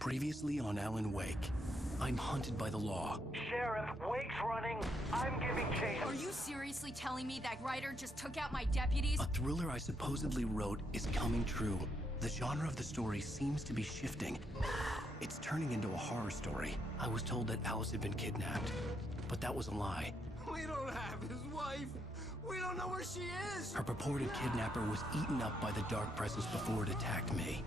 Previously on Alan Wake. I'm hunted by the law. Sheriff, Wake's running. I'm giving chase. Are you seriously telling me that writer just took out my deputies? A thriller I supposedly wrote is coming true. The genre of the story seems to be shifting. It's turning into a horror story. I was told that Alice had been kidnapped, but that was a lie. We don't have his wife. We don't know where she is. Her purported kidnapper was eaten up by the dark presence before it attacked me.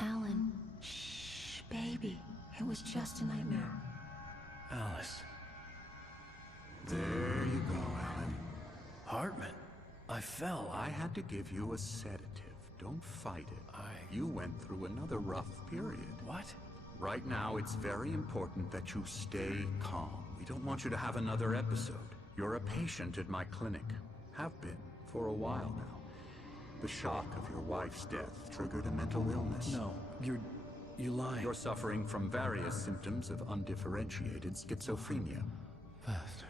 Alan, shh, baby. It was just a nightmare. Alice. There you go, Alan. Hartman. I fell. I had to give you a sedative. Don't fight it. You went through another rough period. What? Right now, it's very important that you stay calm. We don't want you to have another episode. You're a patient at my clinic. Have been for a while now. The shock of your wife's death triggered a mental illness. No, you're lying. You're suffering from various symptoms of undifferentiated schizophrenia. Bastard.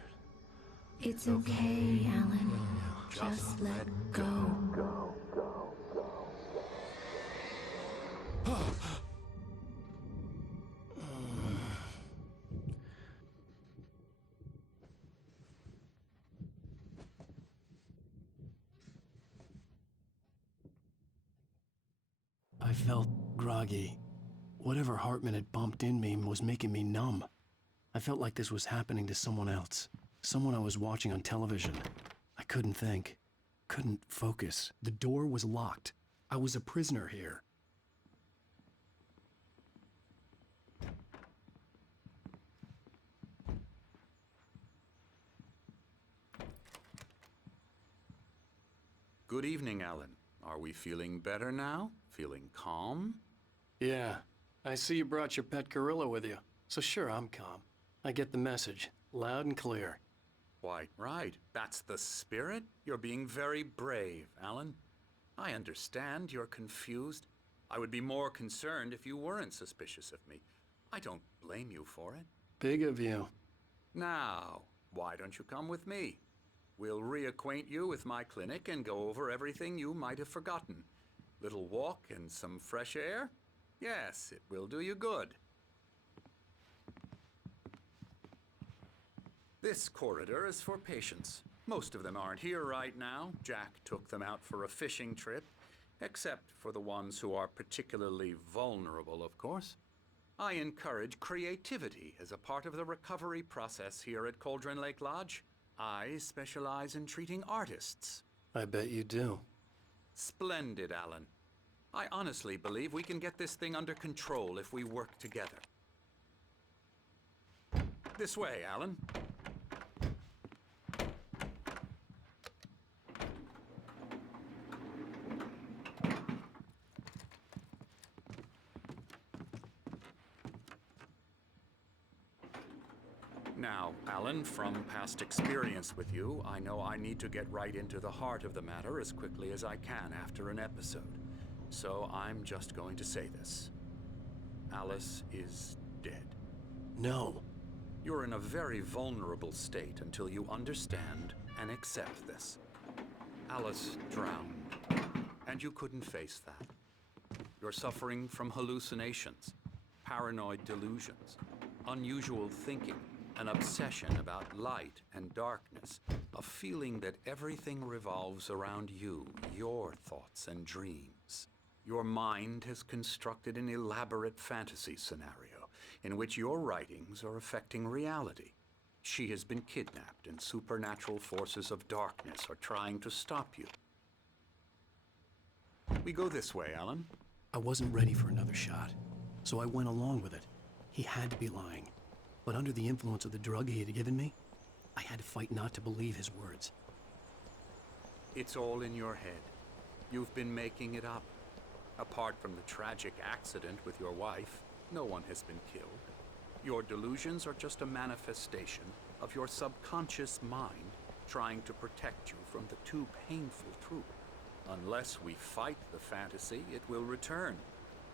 It's okay, Alan. Just let go. I felt groggy. Whatever Hartman had bumped in me was making me numb. I felt like this was happening to someone else. Someone I was watching on television. I couldn't think. Couldn't focus. The door was locked. I was a prisoner here. Good evening, Alan. Are we feeling better now? Feeling calm? Yeah. I see you brought your pet gorilla with you. So sure, I'm calm. I get the message. Loud and clear. Quite right. That's the spirit. You're being very brave, Alan. I understand you're confused. I would be more concerned if you weren't suspicious of me. I don't blame you for it. Big of you. Now, why don't you come with me? We'll reacquaint you with my clinic and go over everything you might have forgotten. Little walk and some fresh air? Yes, it will do you good. This corridor is for patients. Most of them aren't here right now. Jack took them out for a fishing trip, except for the ones who are particularly vulnerable, of course. I encourage creativity as a part of the recovery process here at Cauldron Lake Lodge. I specialize in treating artists. I bet you do. Splendid, Alan. I honestly believe we can get this thing under control if we work together. This way, Alan. Now, Alan, from past experience with you, I know I need to get right into the heart of the matter as quickly as I can after an episode. So I'm just going to say this. Alice is dead. No. You're in a very vulnerable state until you understand and accept this. Alice drowned, and you couldn't face that. You're suffering from hallucinations, paranoid delusions, unusual thinking, an obsession about light and darkness, a feeling that everything revolves around you, your thoughts and dreams. Your mind has constructed an elaborate fantasy scenario in which your writings are affecting reality. She has been kidnapped and supernatural forces of darkness are trying to stop you. We go this way, Alan. I wasn't ready for another shot, so I went along with it. He had to be lying. But under the influence of the drug he had given me, I had to fight not to believe his words. It's all in your head. You've been making it up. Apart from the tragic accident with your wife, no one has been killed. Your delusions are just a manifestation of your subconscious mind trying to protect you from the too painful truth. Unless we fight the fantasy, it will return.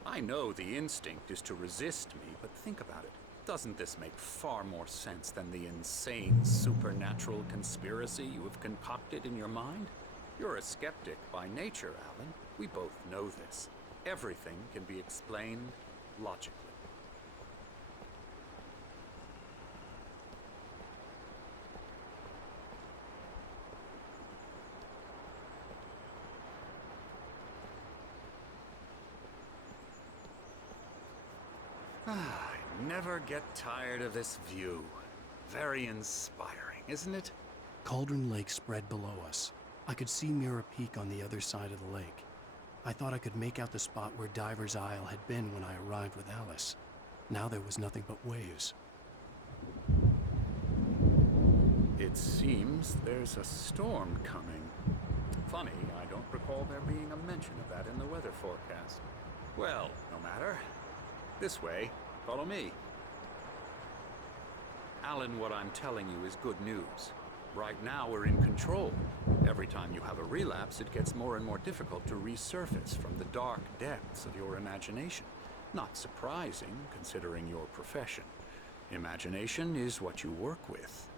I know the instinct is to resist me, but think about it. Doesn't this make far more sense than the insane supernatural conspiracy you have concocted in your mind? You're a skeptic by nature, Alan. We both know this. Everything can be explained logically. I never get tired of this view. Very inspiring, isn't it? Cauldron Lake spread below us. I could see Mirror Peak on the other side of the lake. I thought I could make out the spot where Diver's Isle had been when I arrived with Alice. Now there was nothing but waves. It seems there's a storm coming. Funny, I don't recall there being a mention of that in the weather forecast. Well, no matter. This way. Follow me. Alan, what I'm telling you is good news. Right now, we're in control. Every time you have a relapse, it gets more and more difficult to resurface from the dark depths of your imagination. Not surprising, considering your profession. Imagination is what you work with.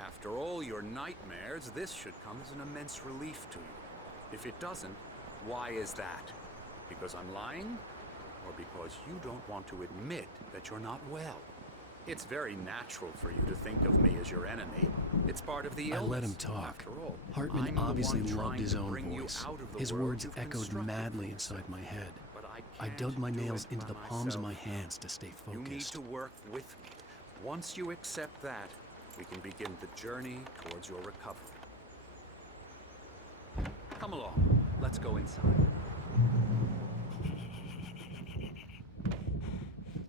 After all your nightmares, this should come as an immense relief to you. If it doesn't, why is that? Because I'm lying? Or because you don't want to admit that you're not well? It's very natural for you to think of me as your enemy. It's part of the illness. I let him talk. After all, Hartman I'm the obviously one loved trying his to own bring you voice. out of the His world words you've echoed constructed madly for inside yourself. my head. But I can't dug my do nails it into by the palms of my myself. hands to stay You need focused. to work with me. Once you accept that, we can begin the journey towards your recovery. Come along. Let's go inside.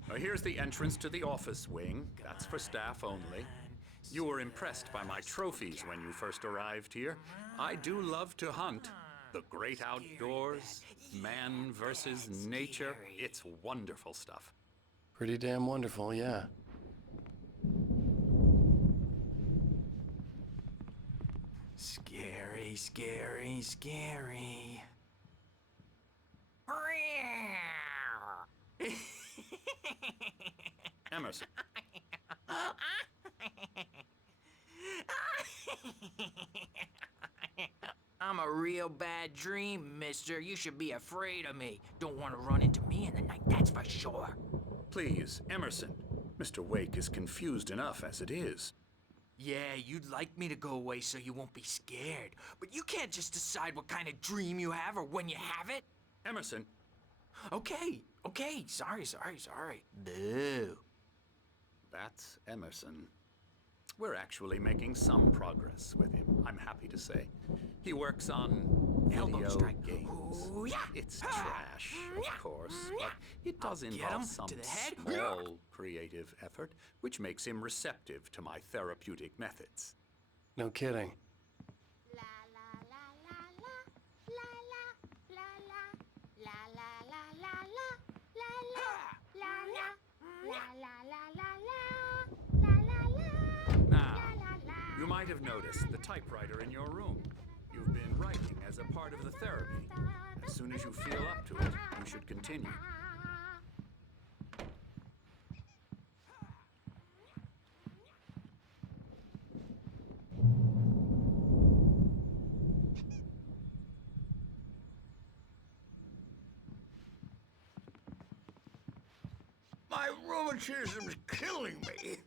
Now, here's the entrance to the office wing. That's for staff only. You were impressed by my trophies when you first arrived here. I do love to hunt. The great outdoors, man versus nature. It's wonderful stuff. Pretty damn wonderful, yeah. Scary, scary, scary. Emerson. I'm a real bad dream, mister. You should be afraid of me. Don't want to run into me in the night, that's for sure. Please, Emerson. Mr. Wake is confused enough as it is. Yeah, you'd like me to go away so you won't be scared. But you can't just decide what kind of dream you have or when you have it. Emerson. Okay, sorry. Boo. That's Emerson. We're actually making some progress with him, I'm happy to say. He works on Elbow video strike. games. Ooh, yeah. It's trash, of course, but it does Get involve him some to the head. small creative effort, which makes him receptive to my therapeutic methods. No kidding. Now, you might have noticed the typewriter in your room. You've been writing as a part of the therapy. As soon as you feel up to it, you should continue. My rheumatism's killing me.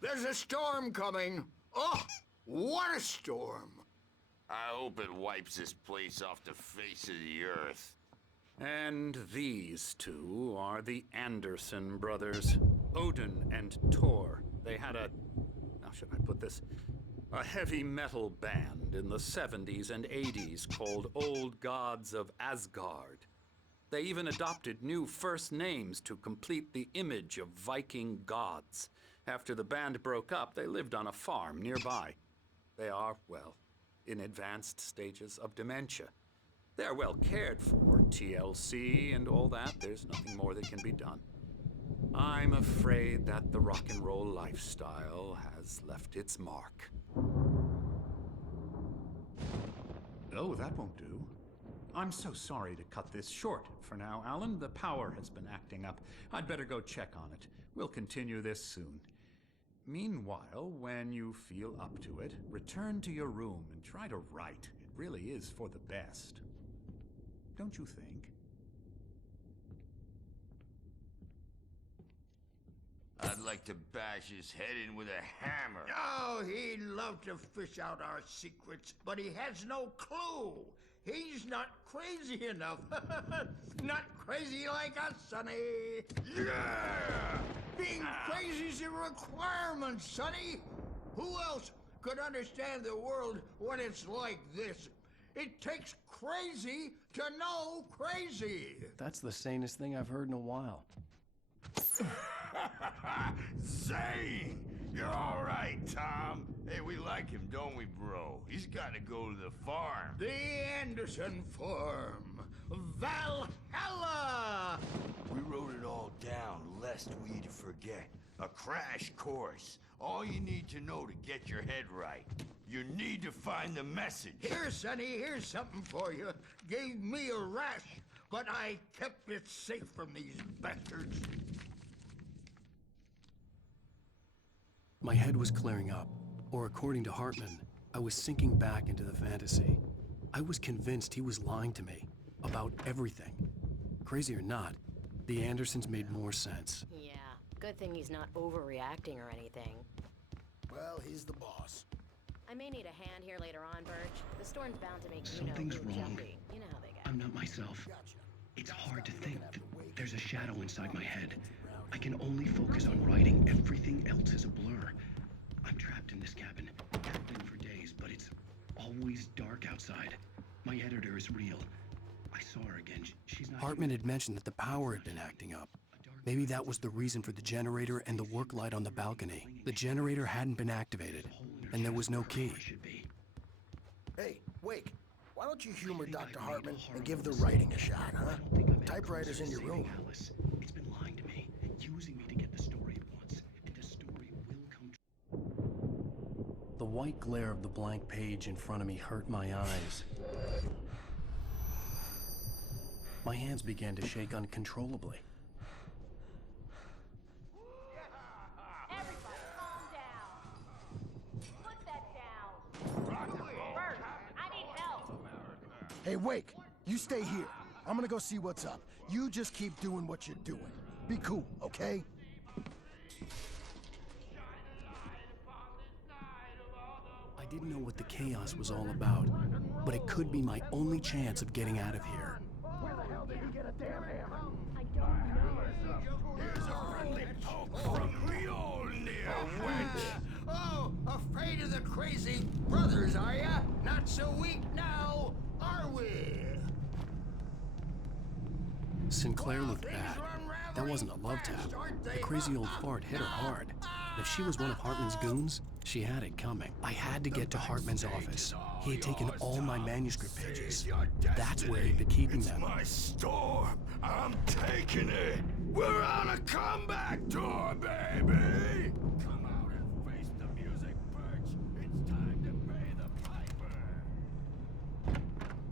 There's a storm coming. Oh, what a storm. I hope it wipes this place off the face of the earth. And these two are the Anderson brothers, Odin and Thor. They had how should I put this? A heavy metal band in the 70s and 80s called Old Gods of Asgard. They even adopted new first names to complete the image of Viking gods. After the band broke up, they lived on a farm nearby. They are, well, in advanced stages of dementia. They're well cared for, TLC and all that. There's nothing more that can be done. I'm afraid that the rock and roll lifestyle has left its mark. Oh, that won't do. I'm so sorry to cut this short for now, Alan. The power has been acting up. I'd better go check on it. We'll continue this soon. Meanwhile, when you feel up to it, return to your room and try to write. It really is for the best. Don't you think? I'd like to bash his head in with a hammer. Oh, he'd love to fish out our secrets, but he has no clue. He's not crazy enough. Not crazy like us, Sonny. Yeah! Being crazy's a requirement, Sonny. Who else could understand the world when it's like this? It takes crazy to know crazy. That's the sanest thing I've heard in a while. Zane! You're all right, Tom. Hey, we like him, don't we, bro? He's got to go to the farm. The Anderson Farm. Valhalla! We wrote it all down, lest we'd forget. A crash course. All you need to know to get your head right. You need to find the message. Here, Sonny, here's something for you. Gave me a rash, but I kept it safe from these bastards. My head was clearing up, or according to Hartman, I was sinking back into the fantasy. I was convinced he was lying to me about everything. Crazy or not, the Andersons made more sense. Yeah, good thing he's not overreacting or anything. Well, he's the boss. I may need a hand here later on, Birch. The storm's bound to make Something's you know, wrong. jumpy. You know how they get. I'm not myself. It's hard to think that there's a shadow inside my head. I can only focus on writing. Everything else is a blur. I'm trapped in this cabin. Have been for days, but it's always dark outside. My editor is real. I saw her again. She's not. Hartman had mentioned that the power had been acting up. Maybe that was the reason for the generator and the work light on the balcony. The generator hadn't been activated, and there was no key. Hey, Wake, why don't you humor Dr. Hartman and give the writing a shot, huh? Typewriter's in your room. Alice. It's been lying to me, using me to get the story it wants, and the story will come true. The white glare of the blank page in front of me hurt my eyes. My hands began to shake uncontrollably. Everybody, calm down. Put that down. Bert, I need help. Hey, Wake, you stay here. I'm gonna go see what's up. You just keep doing what you're doing. Be cool, okay? I didn't know what the chaos was all about, but it could be my only chance of getting out of here. Where the hell did he get a damn hammer? I don't know. Here's a friendly poke from Mjolnir, wench. Oh, afraid of the crazy brothers, are ya? Not so weak now, are we? Sinclair looked bad. That wasn't a love tap. The crazy old fart hit her hard. If she was one of Hartman's goons, she had it coming. I had to get to Hartman's office. He had taken all my manuscript pages. That's where he'd been keeping them. My storm. I'm taking it. We're on a comeback tour, baby. Come out and face the music, Birch. It's time to pay the piper.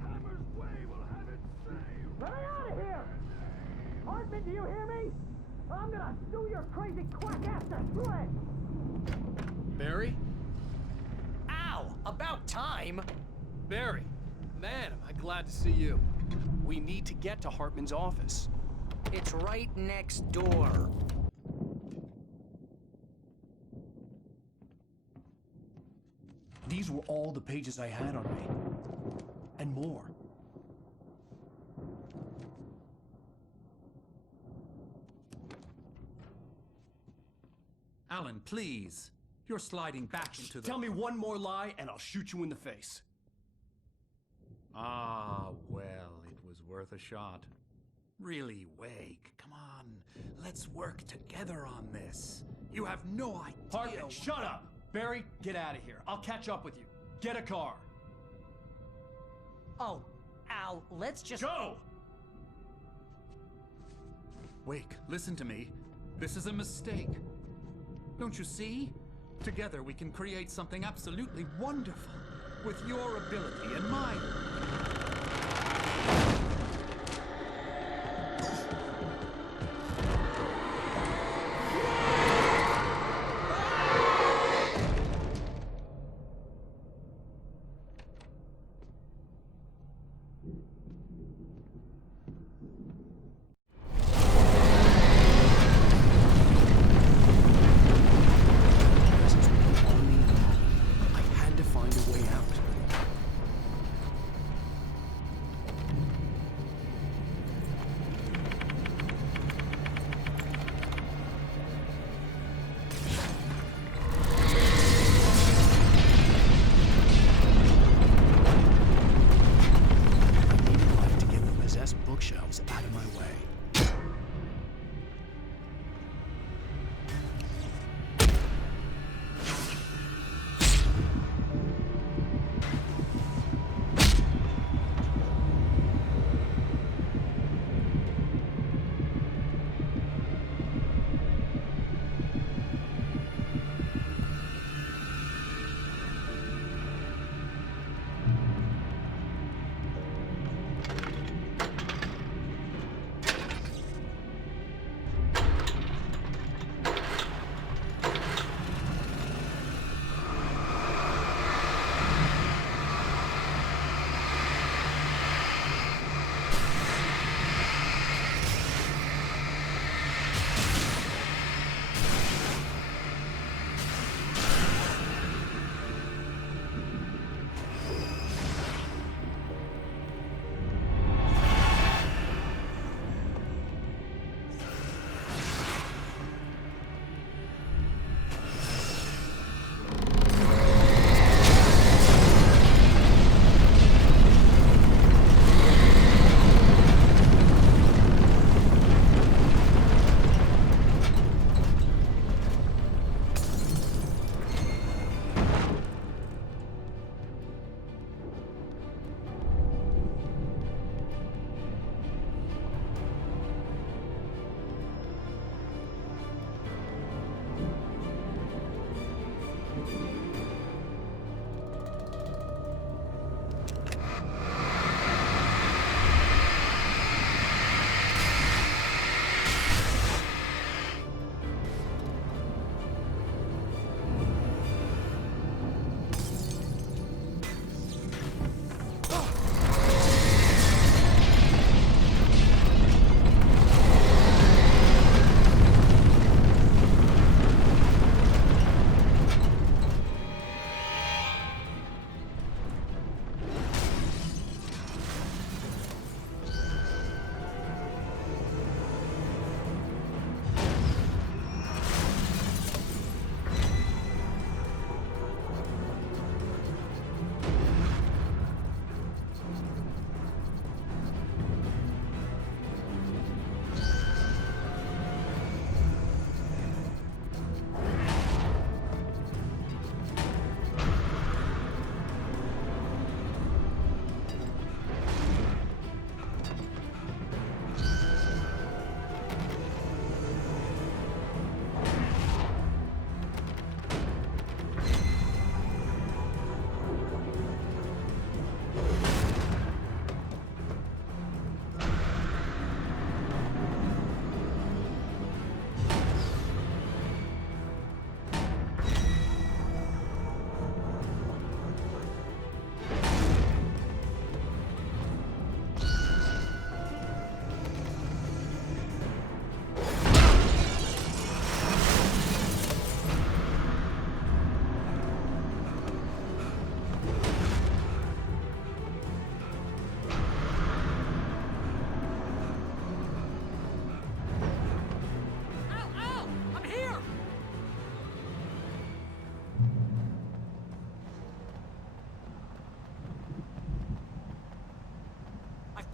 Hammer's way will have it say. Let me out of here! Hartman, do you hear me? I'm gonna sue your crazy quack ass to shreds! Barry? Ow! About time! Barry, man, am I glad to see you. We need to get to Hartman's office. It's right next door. These were all the pages I had on me. And more. Alan, please. You're sliding back into the... Tell me one more lie and I'll shoot you in the face. Ah, well, it was worth a shot. Really, Wake, come on. Let's work together on this. You have no idea... Hartman, shut up! Barry, get out of here. I'll catch up with you. Get a car. Oh, Al, let's just... Go! Wake, listen to me. This is a mistake. Don't you see? Together we can create something absolutely wonderful. With your ability and mine.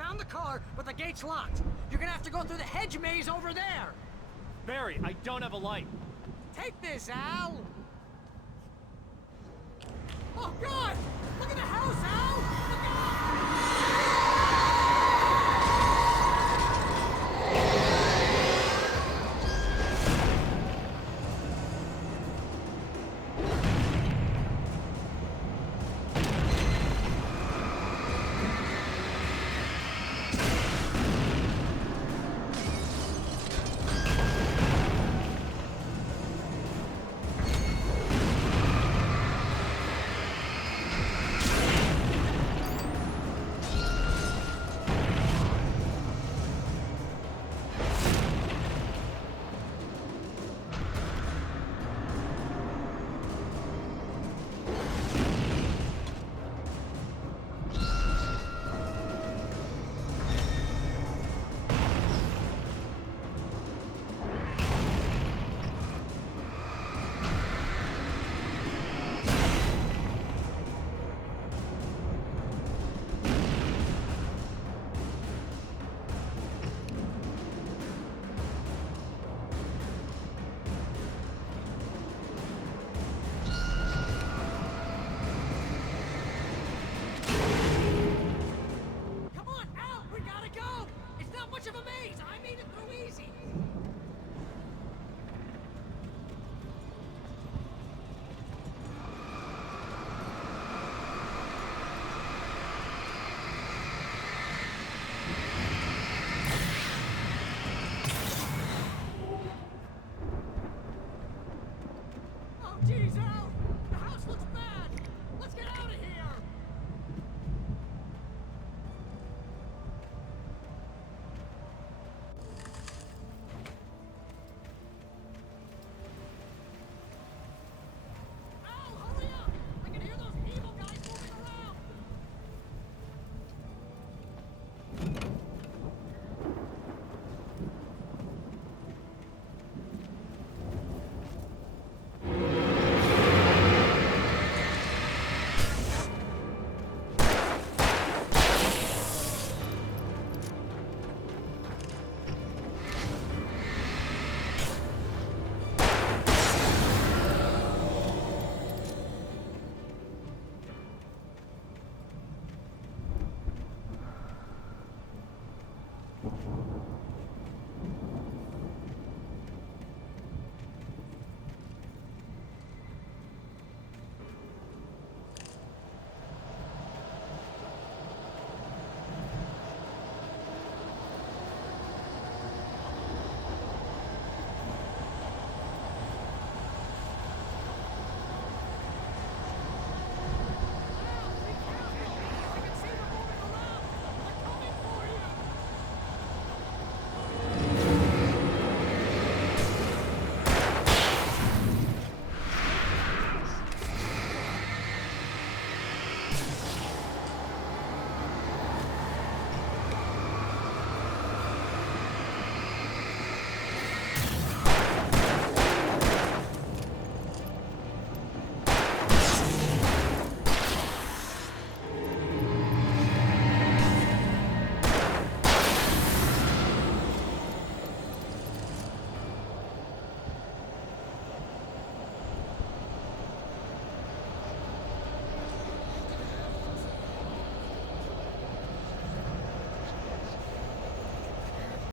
found the car, but the gate's locked. You're gonna have to go through the hedge maze over there. Barry, I don't have a light. Take this, Al. Oh, God! Look at the house, Al! Look out! Jesus!